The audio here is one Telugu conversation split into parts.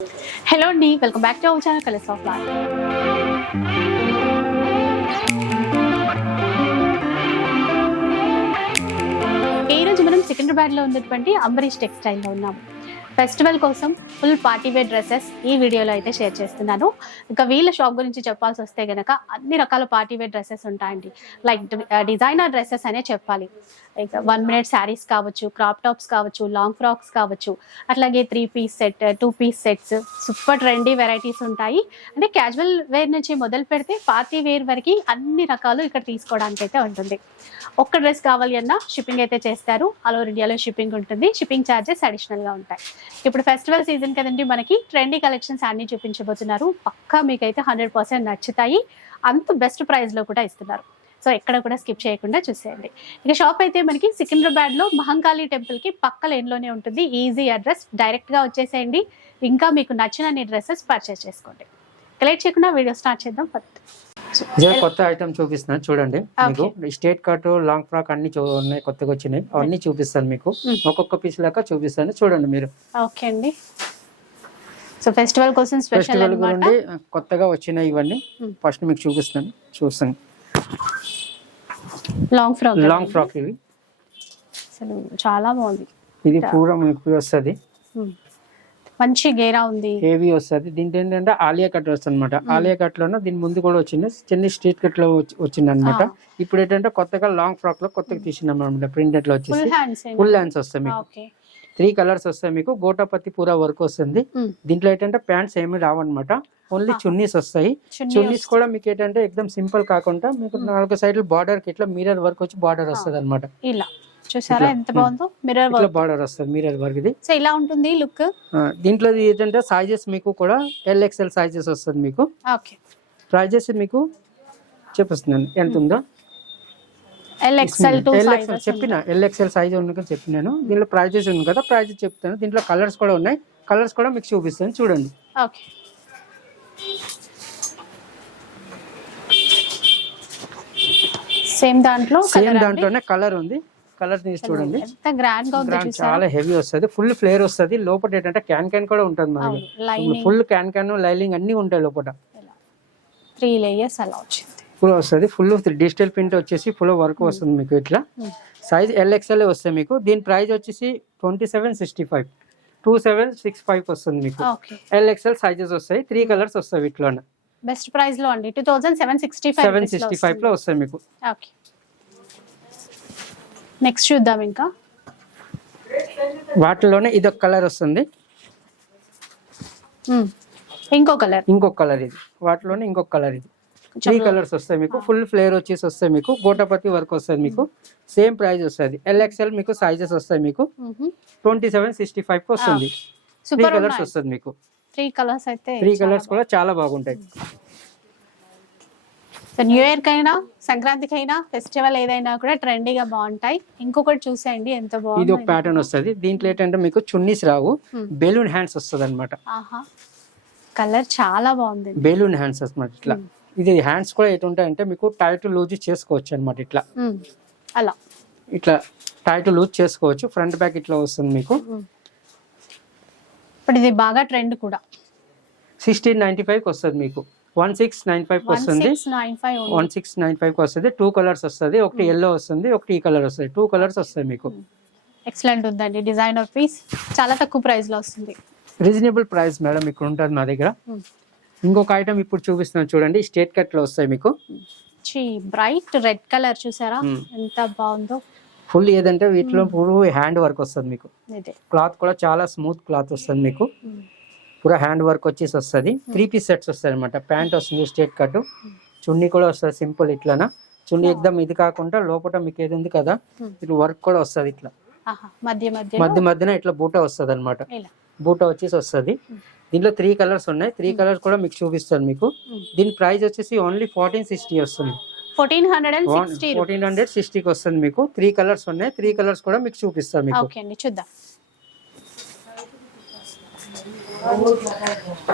హలో అండి welcome back to our channel colours of life ఈ రోజు మనం సికింద్రాబాద్లో ఉన్నటువంటి అంబరీష్ టెక్స్టైల్లో ఉన్నాం ఉన్నాము. ఫెస్టివల్ కోసం ఫుల్ పార్టీ వేర్ డ్రెస్సెస్ ఈ వీడియోలో అయితే షేర్ చేస్తున్నాను. ఇంకా వీళ్ళ షాప్ గురించి చెప్పాల్సి వస్తే గనక అన్ని రకాల పార్టీ వేర్ డ్రెస్సెస్ ఉంటాయండి. లైక్ డిజైనర్ డ్రెస్సెస్ అనే చెప్పాలి. వన్ మినిట్ శారీస్ కావచ్చు క్రాప్ టాప్స్ కావచ్చు లాంగ్ ఫ్రాక్స్ కావచ్చు అట్లాగే three piece set two piece sets super trendy varieties ఉంటాయి. అంటే క్యాజువల్ వేర్ నుంచి మొదలు పెడితే పార్టీ వేర్ వరకు అన్ని రకాలు ఇక్కడ తీసుకోవడానికి అయితే ఉంటుంది. ఒక్క డ్రెస్ కావాలి అన్నా షిప్పింగ్ అయితే చేస్తారు. ఆల్ ఓవర్ ఇండియాలో షిప్పింగ్ ఉంటుంది. షిప్పింగ్ ఛార్జెస్ అడిషనల్గా ఉంటాయి. ఇప్పుడు ఫెస్టివల్ సీజన్ కదండి మనకి ట్రెండీ కలెక్షన్స్ అన్ని చూపించబోతున్నారు. పక్కా మీకైతే హండ్రెడ్ పర్సెంట్ నచ్చుతాయి. అంత బెస్ట్ ప్రైస్లో కూడా ఇస్తున్నారు. సో ఎక్కడ కూడా స్కిప్ చేయకుండా చూసేయండి. ఇక షాప్ అయితే మనకి సికింద్రాబాద్లో మహంకాళి టెంపుల్కి పక్క లైన్లోనే ఉంటుంది. ఈజీ అడ్రస్ డైరెక్ట్గా వచ్చేసేయండి. ఇంకా మీకు నచ్చిన డ్రెస్సెస్ పర్చేస్ చేసుకోండి. కలెక్ట్ చేయకుండా వీడియో స్టార్ట్ చేద్దాం. ఫస్ట్ కొత్త ఐటమ్ చూపిస్తున్నాను చూడండి. మీకు స్టేట్ కట్ లాంగ్ ఫ్రాక్ అన్ని ఉన్నాయి కొత్తగా వచ్చినాయి. అవన్నీ చూపిస్తాను మీకు. ఒక్కొక్క పీస్ లెక్క చూపిస్తాను. చూడండి మీరు. ఓకే అండి. సో ఫెస్టివల్ కోసం స్పెషల్ కొత్తగా వచ్చినాయి ఇవన్నీ. ఫస్ట్ మీకు చూపిస్తాను. చూస్తాను. లాంగ్ ఫ్రాక్ లాంగ్ ఫ్రాక్ ఇవి అసలు చాలా బాగుంది. ఇది పూర మీకు వస్తుంది. మంచి గేరా ఉంది. హెవీ వస్తుంది. దీంట్లో ఏంటంటే ఆలియా కట్ వస్తుంది అనమాట ఆలియా కట్లోనే దీని ముందు కూడా వచ్చింది. చిన్న స్ట్రీట్ కట్లో వచ్చింది అనమాట ఇప్పుడు ఏంటంటే కొత్తగా లాంగ్ ఫ్రాక్లో కొత్తగా తీసినాం అనమాట ప్రింటెడ్లో వచ్చేసి ఫుల్ హ్యాండ్స్ వస్తాయి మీకు. త్రీ కలర్స్ వస్తాయి మీకు. గోటాపత్తి పూరా వర్క్ వస్తుంది. దీంట్లో ఏంటంటే ప్యాంట్స్ ఏమి రావన్నమాట. ఓన్లీ. చున్నీస్ వస్తాయి. చున్నీ చున్నీస్ కూడా మీకు ఏంటంటే ఎక్దమ్ సింపుల్ కాకుండా మీకు నాలుగు సైడ్ బార్డర్కి ఇట్లా మిరర్ వర్క్ వచ్చి బార్డర్ వస్తుంది అనమాట ఇలా. చూసారా. ఎంత బాగుందో? వర్క్ బార్డర్ వస్తుంది మిరర్ వర్క్ ఇది. సో ఇలా ఉంటుంది లుక్? దీంట్లో ఏంటంటే సైజెస్ మీకు కూడా ఎల్ ఎక్స్ఎల్ సైజెస్ వస్తుంది మీకు. ఓకే. ప్రైజెస్ మీకు చూపిస్తున్నాను ఎంత ఉందో? L XL two L XL చెప్పిన ఎల్ ఎక్స్ఎల్ సైజ్ ఉంది చెప్పినాను. దీంట్లో ప్రైజెస్ ఉంది కదా ప్రైజెస్ చెప్తాను. దీంట్లో కలర్స్ కూడా ఉన్నాయి. కలర్స్ కూడా మీకు చూపిస్తాను. చూడండి. ఓకే సేమ్ దాంట్లో సేమ్? దాంట్లోనే కలర్ ఉంది. కలర్ తీసి చూడండి. చాలా హెవీ వస్తుంది. ఫుల్ ఫ్లేర్ వస్తుంది. లోపల ఏంటంటే క్యాన్ క్యాన్ కూడా ఉంటుంది మనకి ఫుల్ క్యాన్ క్యాన్ లైలింగ్ అన్ని ఉంటాయి లోపల త్రీ లేయర్స్ అలా వచ్చింది ఫుల్ వస్తుంది. ఫుల్ డిజిటల్ ప్రింట్ వచ్చేసి ఫుల్ వర్క్ వస్తుంది మీకు ఇట్లా. సైజ్ ఎల్ఎక్స్ఎల్ వస్తుంది మీకు. దీని ప్రైస్ వచ్చేసి twenty seven sixty five two seven six five వస్తుంది మీకు. ఎల్ఎక్స్ఎల్ సైజెస్ వస్తాయి. త్రీ కలర్స్ వస్తాయి వీటిలోనే. బెస్ట్ ప్రైస్లో అండి. Two thousand seven sixty five seven sixty ఫైవ్లో వస్తాయి మీకు. ఓకే నెక్స్ట్ చూద్దాం ఇంకా. వాటిలోనే ఇది ఒక కలర్ వస్తుంది. Hmm. ఇంకో కలర్ ఇంకొక కలర్ ఇది. వాటిలోనే ఇంకొక కలర్ ఇది. త్రీ కలర్స్ వస్తాయి మీకు ఫుల్ ఫ్లేర్ వచ్చేసి వస్తాయి మీకు గోటపతి వర్క్ వస్తుంది మీకు సేమ్ ప్రైస్ వస్తుంది. ఎల్ఎక్స్ఎల్ మీకు సైజెస్ వస్తాయి మీకు ట్వంటీ సెవెన్ సిక్స్టీ ఫైవ్ వస్తుంది. త్రీ కలర్స్ వస్తుంది మీకు. త్రీ కలర్స్ అయితే త్రీ కలర్స్ కూడా చాలా బాగుంటాయి. న్యూ ఇయర్ కైనా సంక్రాంతికి అయినా ఫెస్టివల్ ఏదైనా కూడా ట్రెండీగా బాగుంటాయి. ఇంకొకటి చూసేయండి ఎంత ఇది బాగుంది ఒక ప్యాటర్న్ వస్తుంది. దీంట్లో ఏంటంటే మీకు చున్నీస్ రావు. బెలూన్ హ్యాండ్స్ వస్తుంది అనమాట ఆహా. కలర్ చాలా బాగుంది. బెలూన్ హ్యాండ్స్ అనమాట ఇట్లా. ఇది హ్యాండ్స్ కూడా ఎటు ఉంటాయంటే మీకు టైట్ లూజ్ చేసుకోవచ్చు అనమాట ఇట్లా. అలా. ఇట్లా టైట్ లూజ్ చేసుకోవచ్చు. ఫ్రంట్ బ్యాక్ ఇట్లా వస్తుంది మీకు. ఇప్పుడు ఇది బాగా ట్రెండ్ కూడా. సిక్స్టీన్ నైన్టీ ఫైవ్ వస్తుంది మీకు. వన్ సిక్స్ నైన్ ఫైవ్ వస్తుంది. వన్ సిక్స్ నైన్ ఫైవ్ వస్తుంది. టూ కలర్స్ వస్తుంది. ఒకటి ఎల్లో వస్తుంది. ఒకటి ఈ కలర్ వస్తుంది. టూ కలర్స్ వస్తాయి మీకు. ఎక్సలెంట్ ఉందండి డిజైనర్ పీస్ చాలా తక్కువ ప్రైస్లో వస్తుంది. రీజనబుల్ ప్రైస్ మేడం ఇక్కడ ఉంటుంది మా దగ్గర. ఇంకొక ఐటమ్ ఇప్పుడు చూపిస్తున్నాను చూడండి. స్టేట్ కట్లో వస్తాయి మీకు. బ్రైట్ రెడ్ కలర్ చూసారా? Hmm. ఎంత బాగుందో. ఫుల్ ఏదంటే వీటిలో పూర్ హ్యాండ్ వర్క్ వస్తుంది మీకు. క్లాత్ కూడా చాలా స్మూత్ క్లాత్ వస్తుంది మీకు. Hmm. పూరా హ్యాండ్ వర్క్ వచ్చేసి వస్తుంది. త్రీ పీస్ సెట్స్ వస్తాయి అనమాట ప్యాంట్ వస్తుంది స్టేట్ కట్ చున్నీ కూడా వస్తుంది సింపుల్ ఇట్లానా. చున్నీ ఎక్దమ్ ఇది కాకుండా లోపల మీకు ఏది ఉంది కదా? Hmm. ఇట్లా వర్క్ కూడా వస్తుంది ఇట్లా. మధ్య మధ్య మధ్య మధ్యన ఇట్లా బూట వస్తుంది అనమాట బూట వచ్చేసి వస్తుంది. దీంట్లో త్రీ కలర్స్ ఉన్నాయి. త్రీ కలర్స్ కూడా మీకు చూపిస్తాను మీకు. Hmm. దీని ప్రైస్ వచ్చేసి ఓన్లీ ఫోర్టీన్ సిక్స్టీ వస్తుంది. ఫోర్టీన్ హండ్రెడ్ సిక్స్టీకి వస్తుంది మీకు. త్రీ కలర్స్ ఉన్నాయి. త్రీ కలర్స్ కూడా మీకు చూపిస్తాను మీకు. ఓకే అండి చూద్దాం.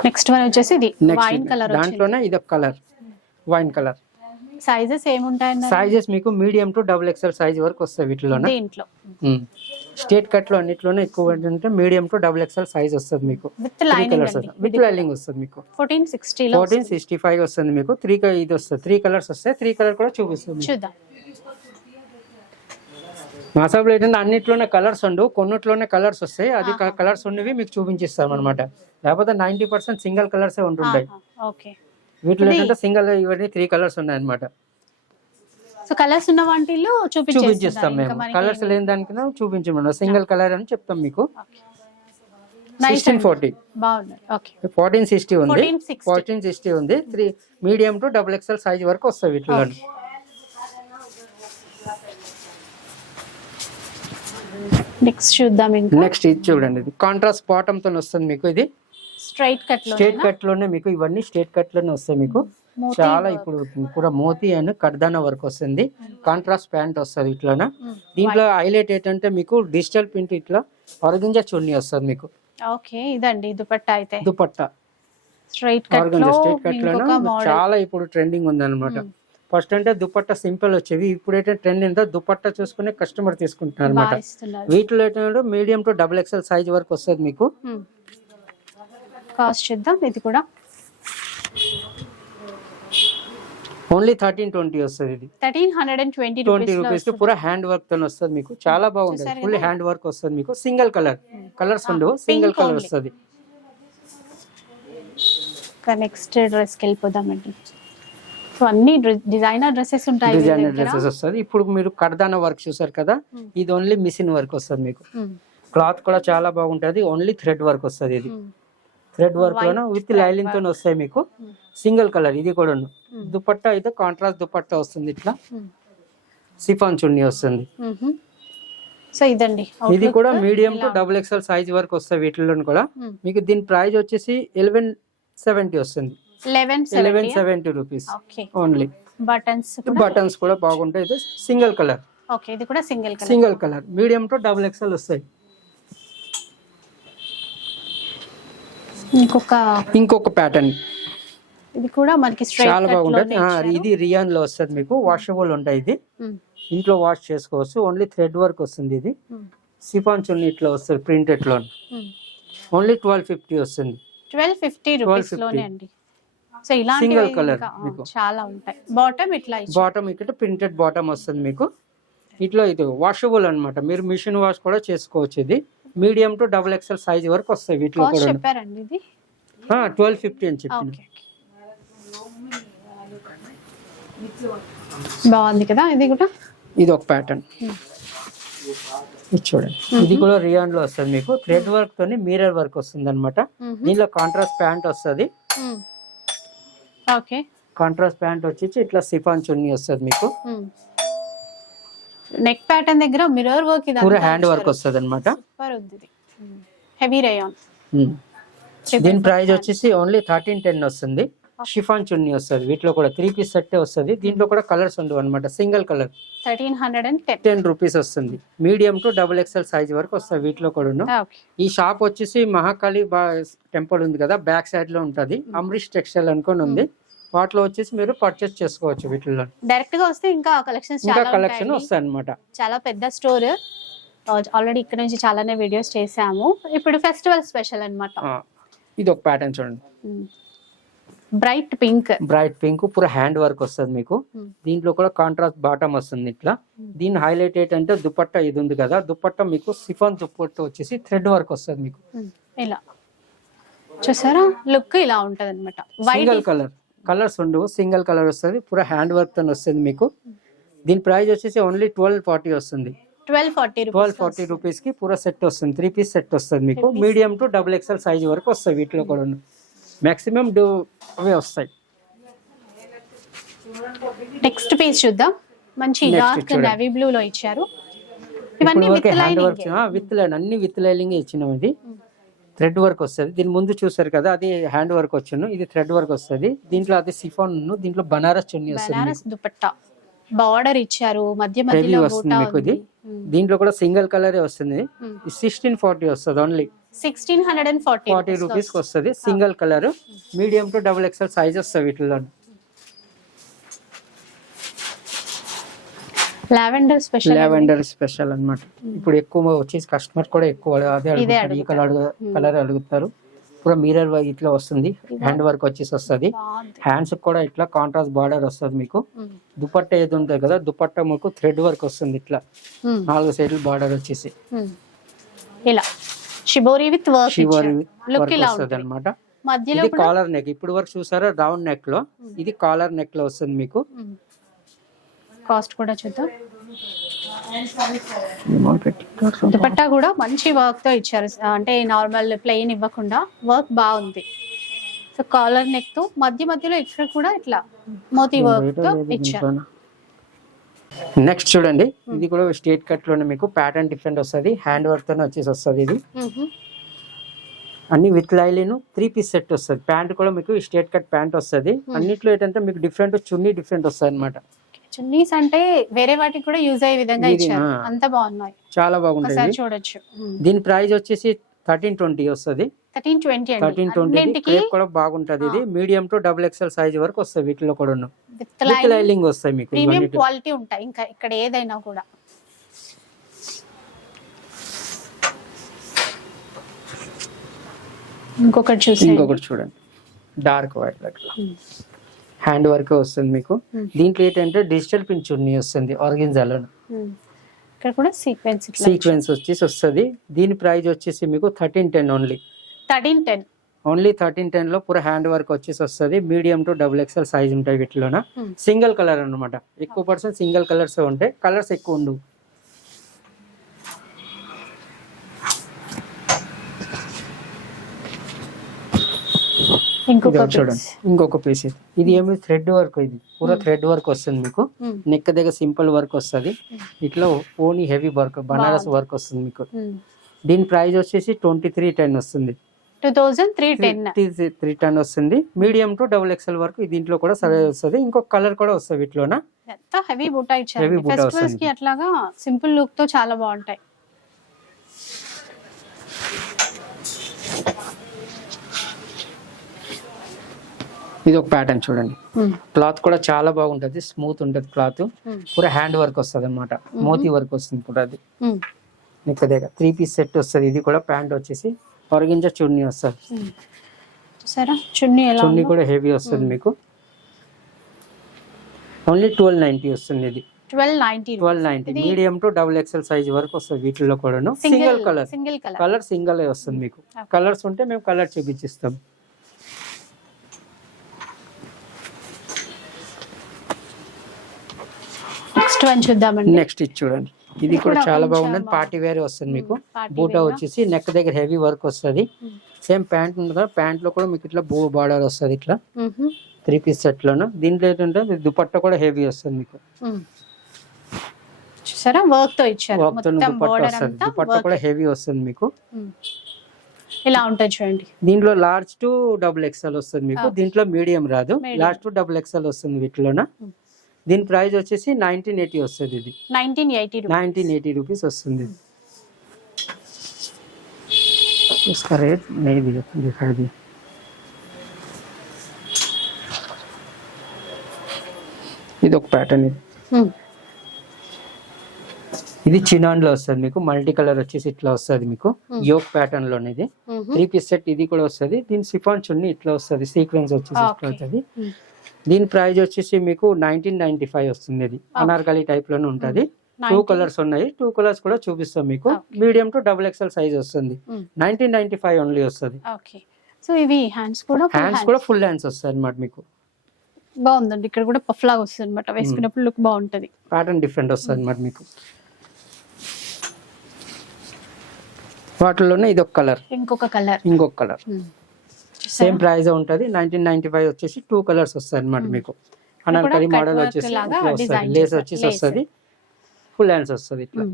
నెక్స్ట్ వన్ వచ్చేసి ఇది వైన్ కలర్ దాంట్లోనే ఇది ఒక కలర్ వైన్ కలర్ సైజెస్ ఏముంటాయన్నారు? సైజెస్ మీకు medium to double XL size వరకు వస్తాయి వీటిలోనే? దీంట్లో. స్టేట్ కట్లో అన్నిట్లోనే ఎక్కువ ఏంటంటే medium to double XL size వస్తుంది మీకు. With three lining colours with lining వస్తుంది మీకు. ఫోర్టీన్ సిక్స్టీలో ఫోర్టీన్ సిక్స్టీ ఫైవ్ వస్తుంది మీకు. త్రీ ఇది వస్తుంది. త్రీ కలర్స్ వస్తాయి. త్రీ కలర్ కూడా చూపిస్తుంది చూద్దాం. మా షాప్లో ఏంటంటే అన్నిట్లోనే కలర్స్ ఉండు కొన్నిట్లోనే కలర్స్ వస్తాయి. అది కలర్స్ ఉన్నవి మీకు చూపించిస్తాం అనమాట లేకపోతే నైన్టీ పర్సెంట్ సింగిల్ కలర్స్ ఉంటుంటాయి. ఓకే. వీటిలో ఏంటంటే సింగిల్ ఇవన్నీ త్రీ కలర్స్ ఉన్నాయి అనమాట సో కలర్స్ ఉన్న వాటిల్లో చూపించిస్తాం మేము. కలర్స్ లేని దానికి చూపించమన్నా సింగిల్ కలర్ అని చెప్తాం మీకు. సిక్స్టీన్ ఫోర్టీ ఫోర్టీన్ సిక్స్టీ ఉంది. 1460. ఫోర్టీన్ సిక్స్టీ ఉంది. Three medium to double XL size వరకు వస్తాయి వీటిలో. నెక్స్ట్ చూద్దాం నెక్స్ట్ ఇది చూడండి. ఇది కాంట్రాస్ట్ బాటమ్తో వస్తుంది మీకు ఇది. స్ట్రైట్ కట్లో స్టేట్ కట్లోనే మీకు ఇవన్నీ స్టేట్ కట్లోనే వస్తాయి మీకు. చాలా ఇప్పుడు కూడా మోతీ అండ్ కడ్దానా వర్క్ వస్తుంది. కాంట్రాస్ట్ ప్యాంట్ వస్తుంది ఇట్లా దీంట్లో హైలైట్ ఏంటంటే మీకు డిజిటల్ ప్రింట్ ఇట్లా ఆర్గంజా చున్నీ వస్తుంది మీకు. ఓకే ఇదండి దుపట్టా అయితే. దుపట్టా. స్ట్రైట్ కట్లో చాలా ఇప్పుడు ట్రెండింగ్ ఉంది అనమాట ఫస్ట్ అంటే దుపట్టా సింపుల్ వచ్చేవి ఇప్పుడైతే ట్రెండ్ ఎంత? దుపట్టా చూసుకునే కస్టమర్ తీసుకుంటున్నారు అనమాట వీటిలో ఏంటంటే medium to double XL size వరకు వస్తుంది మీకు. కాస్ట్ చూద్దాం. ఇది కూడా ఓన్లీ థర్టీన్ ట్వంటీ వస్తుంది ఇది. Thirteen hundred and twenty twenty rupees పూరా హ్యాండ్ వర్క్తో వస్తుంది మీకు. చాలా బాగుంటుంది. ఫుల్ హ్యాండ్ వర్క్ వస్తుంది మీకు. సింగిల్ కలర్ కలర్స్ ఉండవు సింగిల్ కలర్. వస్తుంది. నెక్స్ట్ డ్రెస్ వెళ్ళిపోదామండి సో అన్ని డిజైనర్ డ్రెస్సెస్ ఉంటాయి డిజైనర్ డ్రెస్సెస్ వస్తుంది. ఇప్పుడు మీరు కడదాన వర్క్ చూసారు కదా? Hmm. ఇది ఓన్లీ మిషన్ వర్క్ వస్తుంది మీకు. Hmm. క్లాత్ కూడా చాలా బాగుంటది. ఓన్లీ థ్రెడ్ వర్క్ వస్తుంది ఇది. Hmm. థ్రెడ్ వర్క్ లోన? విత్ లైలింగ్తో వస్తాయి మీకు. Hmm. సింగిల్ కలర్ ఇది కూడా Hmm. దుపట్టా అయితే కాంట్రాస్ట్ దుపట్టా వస్తుంది ఇట్లా. Hmm. సిఫాన్ చున్నీ వస్తుంది. సో ఇదండి. ఇది కూడా medium to double XL size వరకు వస్తాయి వీటిలో కూడా. మీకు దీని ప్రైస్ వచ్చేసి ఎలెవెన్ సెవెంటీ వస్తుంది. Eleven eleven seventy rupees only buttons buttons కూడా? బాగుంటాయి. సింగిల్ కలర్ ఓకే ఇది కూడా single colour single colour medium to double XL వస్తాయి. ఇంకొక ఇంకొక ప్యాటర్న్ ఇది కూడా మనకి చాలా బాగుంటుంది. ఇది రియాన్లో వస్తుంది మీకు వాషబుల్ ఉంటాయి ఇది. ఇంట్లో వాష్ చేసుకోవచ్చు ఓన్లీ థ్రెడ్ వర్క్ వస్తుంది ఇది. సిఫాన్ చున్నీ ఇట్లా వస్తుంది ప్రింటెడ్లో ఓన్లీ ట్వెల్వ్ ఫిఫ్టీ వస్తుంది. Twelve fifty rupees 1250. లోనే అండి. సో ఆ, మీకు. చాలా ఉంటాయి. బాటమ్ ఇట్లా బాటమ్ ఇక్కడ ప్రింటెడ్ బాటమ్ వస్తుంది మీకు. ఇట్లా ఇది వాషబుల్ అన్నమాట. మీరు మిషన్ వాష్ కూడా చేసుకోవచ్చు ఇది. Medium to double XL size వరకు వస్తాయి వీటిలో కూడా ట్వెల్వ్ ఫిఫ్టీ అని చెప్పి ఓకే బాగుంది కదా ఇది కూడా? ఇది ఒక ప్యాటర్న్ ఇది చూడండి. ఇది కూడా రియాన్లో వస్తుంది మీకు. థ్రెడ్ వర్క్ తోని మిర్రర్ వర్క్ వస్తుంది అనమాట దీనిలో కాంట్రాస్ట్ ప్యాంట్ వస్తుంది. ఓకే. కాంట్రాస్ట్ ప్యాంట్ వచ్చేసి ఇట్లా సిఫాన్ చున్నీ వస్తుంది మీకు. నెక్ ప్యాటర్న్ దగ్గర మిర్రర్ వర్క్ ఇది హ్యాండ్ వర్క్ వస్తుంది అనమాట సూపర్ ఉంది హెవీ రేయాన్ దీని ప్రైస్ వచ్చేసి ఓన్లీ థర్టీన్ టెన్ వస్తుంది. షిఫాన్ చున్నీ వస్తుంది. వీటిలో కూడా త్రీ పీస్ సెట్ వస్తుంది. దీంట్లో కూడా కలర్స్ ఉండవు అనమాట single colour thirteen hundred and ten rupees వస్తుంది. Medium to double XL size వరకు వస్తుంది వీటిలో కూడా ఓకే ఈ షాప్ వచ్చేసి మహాకాళి టెంపుల్ ఉంది కదా బ్యాక్ సైడ్లో ఉంటది. అమరీష్ టెక్స్టైల్ అనుకొని ఉంది. వాటిలో వచ్చేసి మీరు పర్చేస్ చేసుకోవచ్చు వీటిలో డైరెక్ట్గా వస్తే ఇంకా కలెక్షన్స్ ఇంకా కలెక్షన్. వస్తాయి అనమాట చాలా పెద్ద స్టోర్ ఆల్రెడీ ఇక్కడ నుంచి చాలానే వీడియోస్ చేసాము ఇప్పుడు ఫెస్టివల్ స్పెషల్ అన్నమాట. ఇది ఒక ప్యాటర్న్ చూడండి. బ్రైట్ పింక్ బ్రైట్ పింక్ పూర హ్యాండ్ వర్క్ వస్తుంది మీకు. దీంట్లో కూడా కాంట్రాస్ట్ బాటమ్ వస్తుంది ఇట్లా. దీని హైలైట్ ఏంటంటే దుపట్టా ఇది ఉంది కదా దుపట్టా మీకు సిఫాన్ దుపట్టా వచ్చేసి థ్రెడ్ వర్క్ వస్తుంది మీకు. ఇలా. చూసారా? లుక్ ఇలా ఉంటది అనమాట వైట్ కలర్ కలర్స్ ఉండవు సింగిల్ కలర్ వస్తుంది పూర హ్యాండ్ వర్క్తో వస్తుంది మీకు. దీని ప్రైస్ వచ్చేసి ఓన్లీ ట్వెల్వ్ ఫార్టీ వస్తుంది. ట్వెల్వ్ ఫార్టీ ట్వెల్వ్ ఫార్టీ రూపీస్కి పూర సెట్ వస్తుంది త్రీ పీస్ సెట్ వస్తుంది మీకు. Medium to double XL size వరకు వస్తాయి వీటిలో కూడా. మాక్సిమం డూ అవే వస్తాయి. నెక్స్ట్ పీస్ చూద్దాం. మంచి డార్క్. నేవీ బ్లూ లో ఇచ్చారు. ఇవన్నీ విత్ లైనింగ్ విత్ లైన్ అన్ని విత్ లైనింగ్ ఇచ్చినాం ఇది. థ్రెడ్ వర్క్ వస్తుంది. దీని ముందు చూసారు కదా అది హ్యాండ్ వర్క్ వచ్చాను ఇది థ్రెడ్ వర్క్ వస్తుంది. దీంట్లో అది సిఫాన్ దీంట్లో బనారస్ చున్నీ వస్తుంది దుపట్టా. బార్డర్ ఇచ్చారు మధ్య మధ్యలో మీకు ఇది. దీంట్లో కూడా సింగిల్ కలరే వస్తుంది. సిక్స్టీన్ ఫార్టీ వస్తుంది only sixteen hundred and forty forty rupees వస్తుంది. Single colour. Medium to double XL size వస్తుంది వీటిలో లావెండర్ స్పెషల్ లావెండర్ స్పెషల్ అన్నమాట. ఇప్పుడు ఎక్కువ వచ్చేసి కస్టమర్ కూడా ఎక్కువ అదే అడుగుతారు ఈ. కలర్ కలర్ అడుగుతారు ఇప్పుడు మిర్రర్ ఇట్లా వస్తుంది. హ్యాండ్ వర్క్ వచ్చేసి వస్తుంది. హ్యాండ్స్ కూడా ఇట్లా కాంట్రాస్ట్ బార్డర్ వస్తుంది మీకు. దుపట్టా ఏది ఉంటుంది కదా దుపట్టా మీకు థ్రెడ్ వర్క్ వస్తుంది ఇట్లా. నాలుగు సైడ్లు బార్డర్ వచ్చేసి. ఇలా. షిబోరి విత్ వర్క్ వర్క్ ఇలా వస్తుంది అనమాట మధ్యలో కూడా కాలర్ నెక్ ఇప్పుడు వరకు చూసారా? రౌండ్ నెక్లో. ఇది కాలర్ నెక్లో వస్తుంది మీకు. కాస్ట్ కూడా చూద్దాం. దుపట్టా కూడా మంచి వర్క్తో ఇచ్చారు. అంటే నార్మల్ ప్లెయిన్ ఇవ్వకుండా వర్క్ బాగుంది. సో కాలర్ నెక్తో మధ్య మధ్యలో ఇక్కడ కూడా ఇట్లా మోతీ వర్క్తో ఇచ్చారు. నెక్స్ట్ చూడండి. ఇది కూడా స్టేట్ కట్లోనే మీకు ప్యాటర్న్ డిఫరెంట్ వస్తుంది. హ్యాండ్ వర్క్ తోనే వచ్చేసి వస్తుంది ఇది. అన్ని with lining three piece set వస్తుంది. ప్యాంట్ కూడా మీకు స్టేట్ కట్ ప్యాంట్ వస్తుంది. అన్నిట్లో ఏంటంటే మీకు డిఫరెంట్ చున్నీ డిఫరెంట్ వస్తుంది అనమాట చున్నీస్ అంటే వేరే వాటికి కూడా యూజ్ అయ్యే విధంగా ఇచ్చారు. అంత బాగున్నాయి. చాలా బాగుంటుంది చూడొచ్చు. దీని ప్రైస్ వచ్చేసి థర్టీన్ ట్వంటీ వస్తుంది. థర్టీన్ ట్వంటీ థర్టీన్ ట్వంటీ కూడా బాగుంటది ఇది. Medium to double XL size వరకు వస్తాయి వీటిలో కూడా విత్ లైలింగ్ వస్తాయి మీకు ప్రీమియం క్వాలిటీ ఉంటాయి. ఇంకా ఇక్కడ ఏదైనా కూడా. ఇంకొకటి చూసి ఇంకొకటి చూడండి. డార్క్ వైట్ అట్లా హ్యాండ్ వర్క్ వస్తుంది మీకు. Hmm. దీంట్లో ఏంటంటే డిజిటల్ పిన్ చున్నీ వస్తుంది ఆర్గెన్జాలో ఇక్కడ కూడా సీక్వెన్స్ సీక్వెన్స్ వచ్చేసి వస్తుంది. దీని ప్రైస్ వచ్చేసి మీకు thirteen ten only thirteen ten only thirteen టెన్లో పూర హ్యాండ్ వర్క్ వచ్చేసి వస్తుంది. Medium to double XL size ఉంటాయి వీటిలోన. Hmm. సింగిల్ కలర్ అన్నమాట. ఎక్కువ పర్సెంట్ సింగిల్ కలర్స్ ఉంటాయి. కలర్స్ ఎక్కువ ఉండవు. ఇంకొక చూడండి. ఇంకొక పీస్ ఇది. ఇది ఏమి? థ్రెడ్ వర్క్ ఇది. పూర థ్రెడ్ వర్క్ వస్తుంది మీకు. Hmm. నెక్ దగ్గర సింపుల్ వర్క్ వస్తుంది. ఇట్లా ఓనీ హెవీ వర్క్ బనారస్ వర్క్ వస్తుంది మీకు. దీని ప్రైస్ వచ్చేసి ట్వంటీ త్రీ టెన్ వస్తుంది. Two thousand three ten. Three ten వస్తుంది. మీడియం టు డబుల్ ఎక్స్ఎల్ వరకు దీంట్లో కూడా సరే వస్తుంది. ఇంకొక కలర్ కూడా వస్తుంది వీటిలోన. ఎంత హెవీ బూటా ఇచ్చారు. ఫెస్టివల్స్. కి అట్లాగా సింపుల్ లుక్తో చాలా బాగుంటాయి. ఇది ఒక ప్యాటర్న్ చూడండి. క్లాత్ కూడా చాలా బాగుంటది. స్మూత్ ఉంటది క్లాత్ పూర హ్యాండ్ వర్క్ వస్తుంది అనమాట మోతీ వర్క్ వస్తుంది పూర అది. నెక్ దగ్గర త్రీ పీస్ సెట్ వస్తుంది. ఇది కూడా ప్యాంట్ వచ్చేసి ఒరగింజ చున్నీ వస్తుంది. చున్నీ చున్నీ కూడా హెవీ వస్తుంది మీకు. ఓన్లీ ట్వెల్వ్ నైన్టీ వస్తుంది ఇది. Twelve ninety twelve ninety medium to double XL size వరకు వస్తుంది వీటిలో కూడాను. Single colour single colour colour single వస్తుంది మీకు. కలర్స్ ఉంటే మేము కలర్ చూపించిస్తాం. నెక్స్ట్ వన్ చూద్దామండి. నెక్స్ట్ ఇది చూడండి. ఇది కూడా చాలా బాగుంటుంది. పార్టీ వేర్ వస్తుంది మీకు. బూటా. వచ్చేసి నెక్ దగ్గర హెవీ వర్క్ వస్తుంది. సేమ్ ప్యాంట్ ఉంది కదా ప్యాంట్లో కూడా మీకు ఇట్లా బూ బార్డర్ వస్తుంది ఇట్లా. త్రీ పీస్ సెట్ లోను దీంట్లో ఏంటంటే దుపట్టా కూడా హెవీ వస్తుంది మీకు. చూసారా? వర్క్తో ఇచ్చారు. దుపట్టా వస్తుంది. దుపట్టా. కూడా హెవీ వస్తుంది మీకు. ఇలా ఉంటుంది చూడండి. దీంట్లో లార్జ్ టు డబుల్ ఎక్స్ఎల్ వస్తుంది మీకు. దీంట్లో మీడియం రాదు. లార్జ్ టు డబుల్ ఎక్స్ఎల్ వస్తుంది వీటిలోన. దీని ప్రైస్ వచ్చేసి నైన్టీన్ ఎయిటీ వస్తుంది ఇది nineteen eighty nineteen eighty rupees వస్తుంది इसका रेट नहीं दिया दिखा दिया ఇది ఒక ప్యాటర్న్ ఇది ఇది చినాన్ లో వస్తుంది మీకు మల్టీ కలర్ వచ్చేసి ఇట్లా వస్తుంది మీకు యోక్ ప్యాటర్న్ లోనే ఇది త్రీ పీస్ సెట్ ఇది కూడా వస్తుంది దీని సిఫాన్ చున్నీ ఇట్లా వస్తుంది సీక్వెన్స్ వచ్చేసి ఇట్లా Okay. దీని ప్రైస్ వచ్చేసి మీకు నైన్టీన్ నైన్టీ ఫైవ్ వస్తుంది ఇది అనార్కలి టైప్లోనే ఉంటది టూ కలర్స్ ఉన్నాయి. టూ కలర్స్ కూడా చూపిస్తాం మీకు. Medium to double XL size వస్తుంది. నైన్టీన్ నైన్టీ ఫైవ్ ఓన్లీ వస్తుంది. ఓకే. సో ఇవి హ్యాండ్స్ కూడా హ్యాండ్స్. కూడా ఫుల్ హ్యాండ్స్ వస్తాయి అన్నమాట మీకు. బాగుందండి. ఇక్కడ కూడా పఫ్ లాగా వస్తుంది అనమాట వేసుకున్నప్పుడు లుక్ బాగుంటది. ప్యాటర్న్ డిఫరెంట్ వస్తుంది అన్నమాట మీకు. వాటిలోనే ఇది ఒక కలర్ ఇంకొక కలర్ ఇంకొక కలర్ సేమ్ ప్రైస్ ఉంటది. నైన్టీన్ నైన్టీ ఫైవ్ వచ్చేసి టూ కలర్స్ వస్తాయి అన్నమాట మీకు. అనార్కలి మోడల్ వచ్చేసి లేస్. వచ్చేసి. వస్తుంది. ఫుల్ హ్యాండ్స్ వస్తుంది ఇట్లా.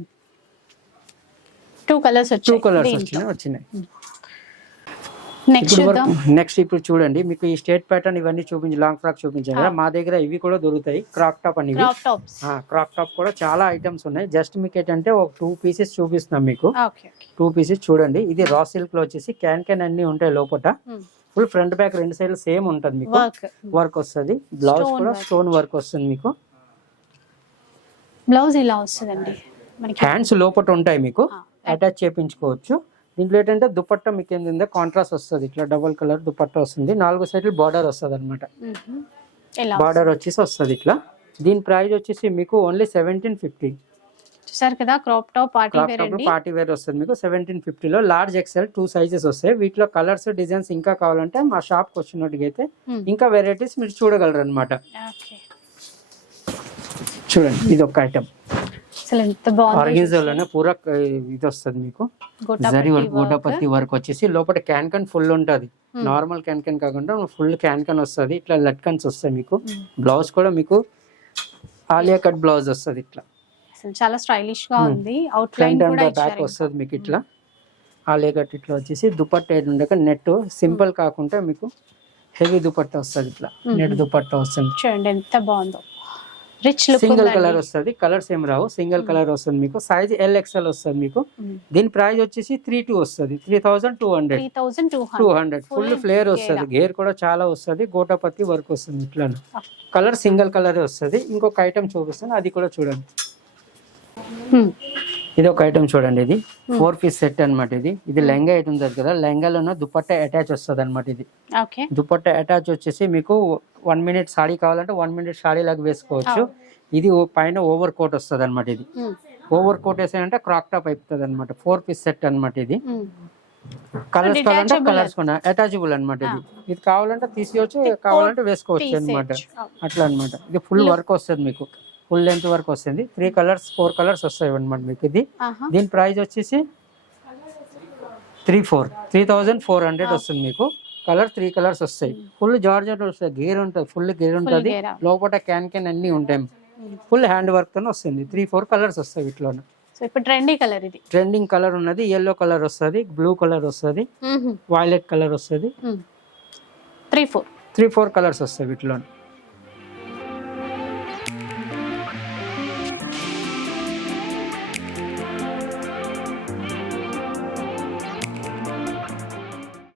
టూ కలర్స్ టూ కలర్స్ వచ్చినాయి వచ్చినాయి. నెక్స్ట్ ఇప్పుడు చూడండి. మీకు ఈ స్టేట్ ప్యాటర్న్ ఇవన్నీ చూపించి లాంగ్ ఫ్రాక్ చూపించాను కదా మా దగ్గర ఇవి కూడా దొరుకుతాయి. క్రాక్ టాప్ అనేవి క్రాప్ టాప్ కూడా చాలా ఐటమ్స్ ఉన్నాయి. జస్ట్ మీకు ఏంటంటే ఒక టూ పీసెస్ చూపిస్తున్నాం మీకు. టూ పీసెస్ చూడండి. ఇది రా సిల్క్లో వచ్చేసి క్యాన్ క్యాన్ అన్ని ఉంటాయి లోపల ఫుల్ ఫ్రంట్ బ్యాక్ రెండు సైడ్ సేమ్ ఉంటుంది మీకు. వర్క్ వస్తుంది. బ్లౌజ్ కూడా. స్టోన్ వర్క్ వస్తుంది మీకు. బ్లౌజ్ ఇలా వస్తుందండి? హ్యాండ్స్ లోపల ఉంటాయి మీకు. అటాచ్ చేయించుకోవచ్చు దీంట్లో ఏంటంటే దుపట్టా మీకు ఏంటంటే కాంట్రాస్ట్ వస్తుంది. ఇట్లా డబుల్ కలర్ దుపట్టా వస్తుంది. నాలుగు సైడ్లు బార్డర్ వస్తుంది అనమాట బార్డర్ వచ్చేసి వస్తుంది ఇట్లా. దీని ప్రైస్ వచ్చేసి మీకు ఓన్లీ సెవెంటీన్ ఫిఫ్టీ చూసారు కదా క్రాప్ టాప్ పార్టీ వేర్ అండి? పార్టీ వేర్ వస్తుంది మీకు. సెవెంటీన్ ఫిఫ్టీలో లార్జ్ ఎక్సెల్ టూ సైజెస్ వస్తాయి. వీటిలో కలర్స్ డిజైన్స్ ఇంకా కావాలంటే మా షాప్కి వచ్చినట్టుగా అయితే మ్మ్. ఇంకా వెరైటీస్ మీరు చూడగలరు అనమాట చూడండి ఇది ఒక ఐటమ్ అసలు ఎంత బాగుంది ఆర్గెన్జోలోనే పూరా క- ఇది వస్తుంది మీకు. జరీ వర్క్ గోటాపత్తి వర్క్ వచ్చేసి లోపల క్యాన్ క్యాన్ ఫుల్ ఉంటుంది. Hmm. నార్మల్ క్యాన్ క్యాన్ కాకుండా ఫుల్ క్యాన్ క్యాన్ వస్తుంది. ఇట్లా లట్కన్స్ వస్తాయి మీకు. Hmm. బ్లౌజ్ కూడా మీకు ఆలియా కట్ బ్లౌజ్ వస్తుంది ఇట్లా. అసలు చాలా స్టైలిష్గా. ఉంది. అవుట్ లైన్ కూడా బ్యాక్ వస్తుంది మీకు ఇట్లా ఆలియా కట్ ఇట్లా వచ్చేసి దుపట్టా ఏది ఉండక నెట్. సింపుల్ కాకుండా మీకు హెవీ దుపట్టా వస్తుంది ఇట్లా. నెట్ దుపట్టా వస్తుంది. చూడండి ఎంత బాగుందో. రిచ్ లుక్ సింగిల్ కలర్ వస్తుంది. కలర్స్ ఏం రావు. సింగిల్. కలర్ వస్తుంది మీకు. సైజ్ ఎల్ ఎక్స్ఎల్ వస్తుంది మీకు. దీని ప్రైస్ వచ్చేసి త్రీ టూ వస్తుంది. Three thousand two hundred two hundred full flare. వస్తుంది. గేర్ కూడా చాలా వస్తుంది. గోటాపత్తి వర్క్ వస్తుంది ఇట్లా. కలర్ సింగిల్ కలర్ వస్తుంది. ఇంకొక ఐటమ్ చూపిస్తాను. అది కూడా చూడండి. ఇది ఒక ఐటమ్ చూడండి ఇది. ఫోర్ పీస్ సెట్ అన్నమాట ఇది. ఇది లెంగా ఐటమ్ ఉంటుంది కదా లెంగాలోనే దుపట్టా అటాచ్ వస్తుంది అనమాట ఇది దుపట్టా అటాచ్ వచ్చేసి మీకు వన్ మినిట్ సాడీ కావాలంటే వన్ మినిట్ సాడీ లాగా వేసుకోవచ్చు. ఇది పైన ఓవర్ కోట్ వస్తుంది అనమాట ఇది. ఓవర్ కోట్ వేసానంటే క్రాక్ టాప్ అయిపోతుంది అనమాట ఫోర్ పీస్ సెట్ అన్నమాట ఇది. కలర్స్ కావాలంటే కలర్స్ కూడా అటాచబుల్ అన్నమాట ఇది. ఇది కావాలంటే తీసుకోవచ్చు కావాలంటే వేసుకోవచ్చు అన్నమాట. అట్లా అన్నమాట. ఇది ఫుల్ వర్క్ వస్తుంది మీకు. ఫుల్ లెంత్ వర్క్ వస్తుంది. త్రీ కలర్స్ ఫోర్ కలర్స్ వస్తాయి అన్నమాట మీకు ఇది. దీని ప్రైస్ వచ్చేసి three four three thousand four hundred వస్తుంది మీకు. కలర్ త్రీ కలర్స్ వస్తాయి. ఫుల్ జార్జెట్ వస్తాయి. గేర్ ఉంటుంది ఫుల్ గేర్ ఉంటుంది. లోపల క్యాన్ క్యాన్ అన్ని ఉంటాయి. ఫుల్ హ్యాండ్ వర్క్తో వస్తుంది. త్రీ ఫోర్ కలర్స్ వస్తాయి వీటిలో సో ఇప్పుడు ట్రెండీ కలర్ ఇది. ట్రెండింగ్ కలర్ ఉన్నది. ఎల్లో కలర్ వస్తుంది. బ్లూ కలర్ వస్తుంది. వైలెట్ కలర్ వస్తుంది. Three four. Three four colours వస్తాయి వీటిలో